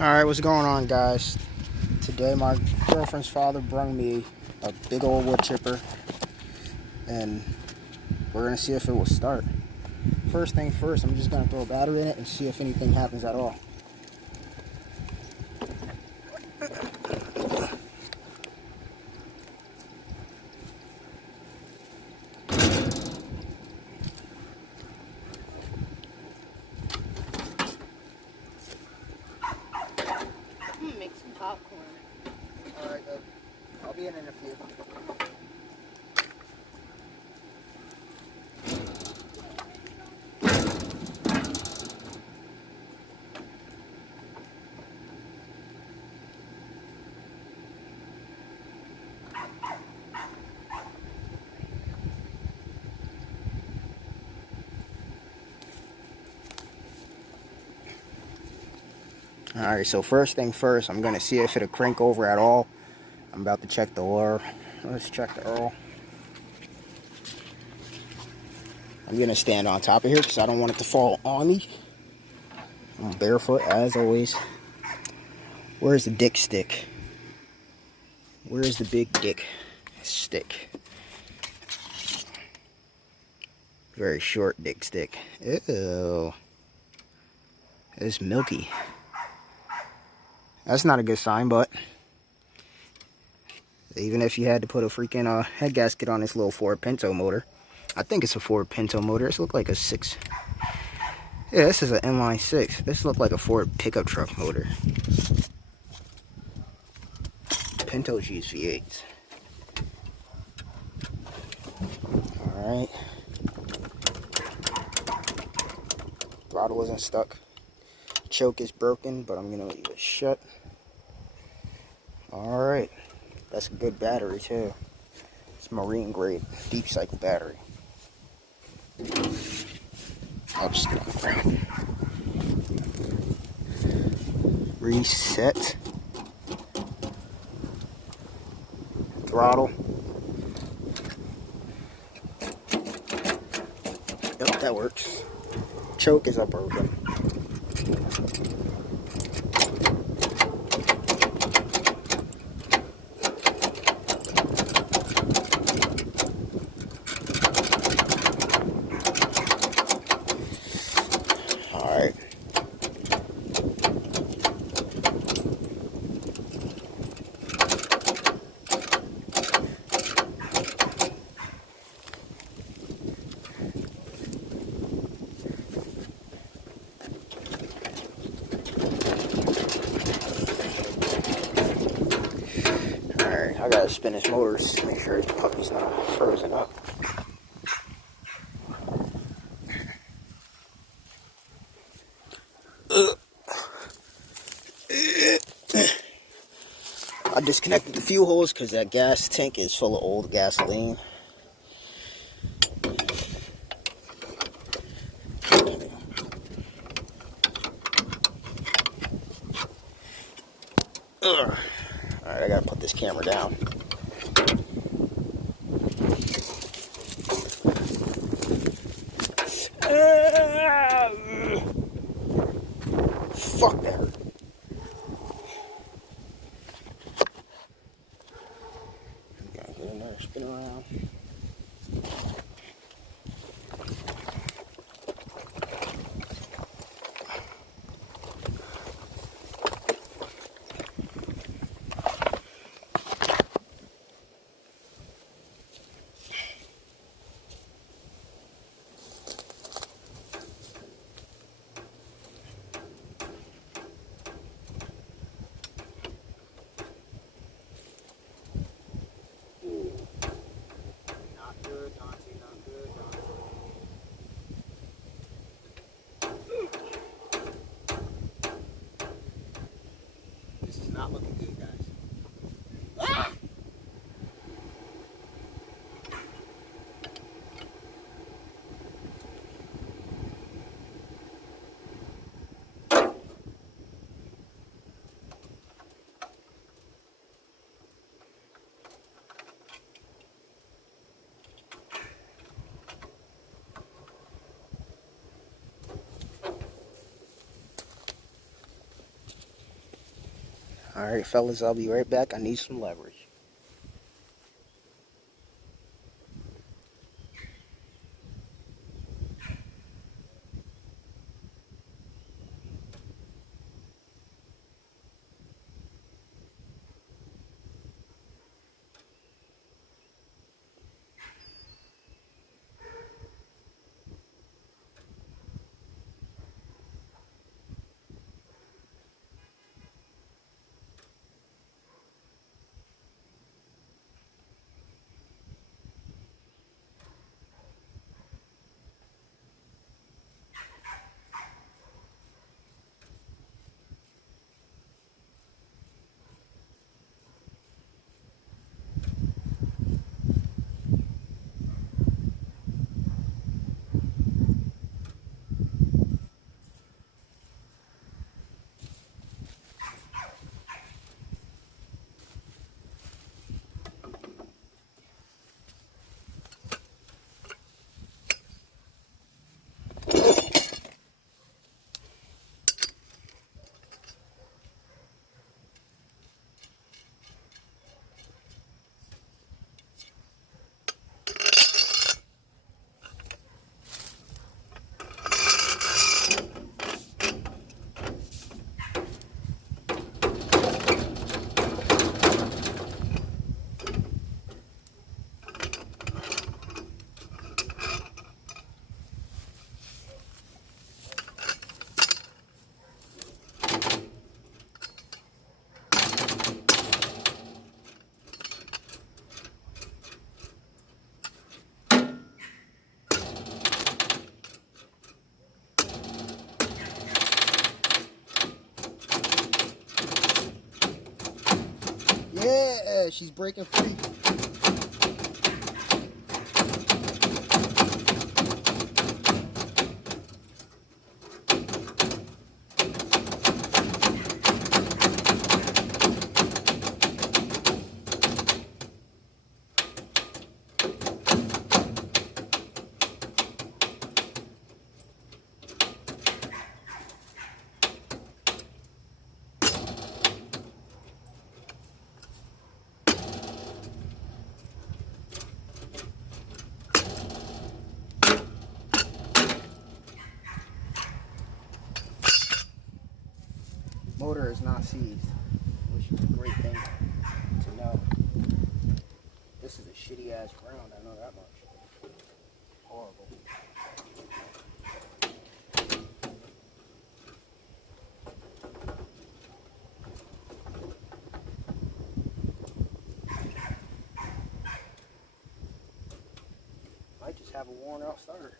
Alright, what's going on, guys? Today my girlfriend's father brought me a big old wood chipper, and we're gonna see if it will start. First thing first, I'm just gonna throw a battery in it and see if anything happens at all. I'm gonna make some popcorn. Alright, good. I'll be in a few. Alright, so first thing first, I'm going to see if it'll crank over at all. I'm about to check the oil. Let's check the oil. I'm going to stand on top of here because I don't want it to fall on me. I'm barefoot as always. Where's the dick stick? Where's the big dick stick? Very short dick stick. Ew. It's milky. That's not a good sign, but even if you had to put a freaking head gasket on this little Ford Pinto motor, I think it's a Ford Pinto motor. This look like a 6. Yeah, this is an inline 6. This look like a Ford pickup truck motor. Pinto G's V8s. Alright. Throttle isn't stuck. Choke is broken, but I'm gonna leave it shut. Alright. That's a good battery too. It's marine grade, deep cycle battery. I'll just get on the ground. Reset. Throttle. Yep, that works. Choke is up broken. Alright. Alright, I gotta spin this motor to make sure the puppy's not frozen up. I disconnected the fuel hose because that gas tank is full of old gasoline. Alright, I gotta put this camera down. Fuck that hurt. Gotta get in there, spin around. This is not looking good, guys. Ah! Alright, fellas, I'll be right back. I need some leverage. Yeah, she's breaking free. Motor is not seized, which is a great thing to know. This is a shitty ass ground, I know that much. Horrible. Might just have a worn out starter.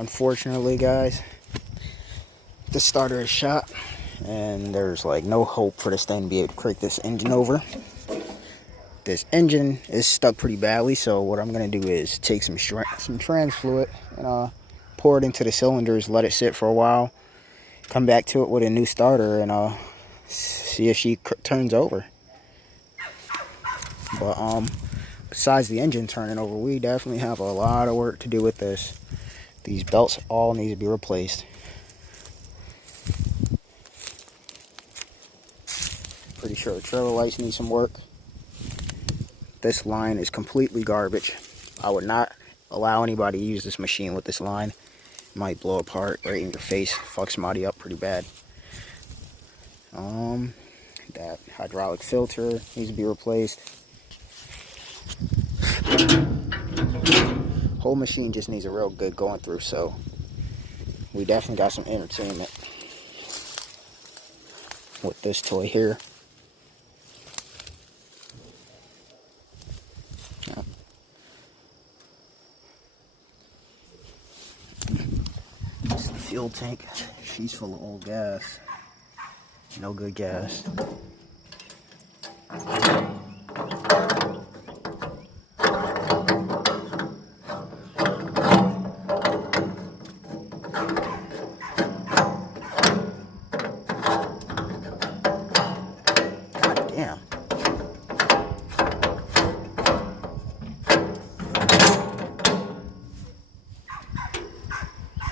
unfortunately, guys, the starter is shot, and there's like no hope for this thing to be able to crank this engine over. This engine is stuck pretty badly, so what I'm going to do is take some trans fluid and pour it into the cylinders, let it sit for a while, come back to it with a new starter, and see if she turns over. But besides the engine turning over, we definitely have a lot of work to do with this. These belts all need to be replaced. Pretty sure the trailer lights need some work. This line is completely garbage. I would not allow anybody to use this machine with this line. It might blow apart right in your face, fuck somebody up pretty bad. That hydraulic filter needs to be replaced. Whole machine just needs a real good going through, so we definitely got some entertainment with this toy here. This is the fuel tank. She's full of old gas. No good gas. Damn.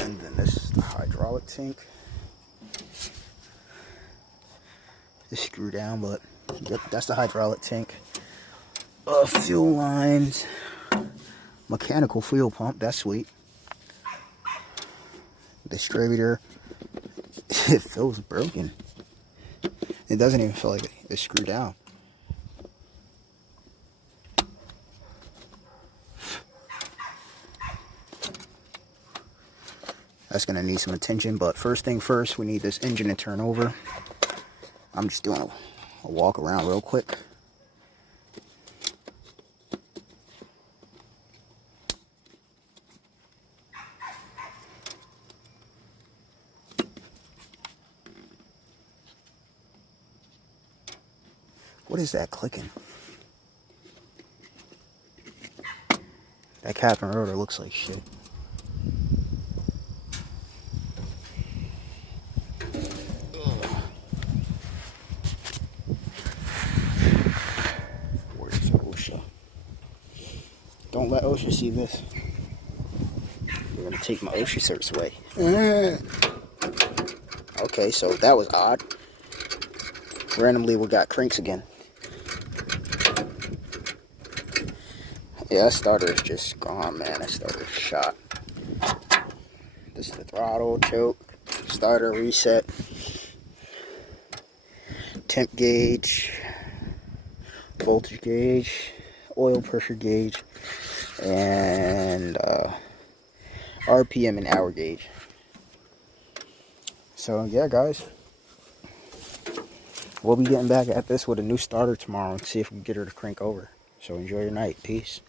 And then this is the hydraulic tank. Just screw down, but yep, that's the hydraulic tank. Fuel lines, mechanical fuel pump, that's sweet. Distributor, it feels broken. It doesn't even feel like it's screwed down. That's gonna need some attention, but first thing first, we need this engine to turn over. I'm just doing a walk around real quick. What is that clicking? That cap and rotor looks like shit. Where's OSHA? Don't let OSHA see this. You're gonna take my OSHA certs away. Okay, so that was odd. Randomly, we got cranks again. Yeah, that starter is just gone, man. That starter is shot. This is the throttle, choke, starter reset, temp gauge, voltage gauge, oil pressure gauge, and RPM and hour gauge. So yeah, guys, we'll be getting back at this with a new starter tomorrow and see if we can get her to crank over. So enjoy your night. Peace.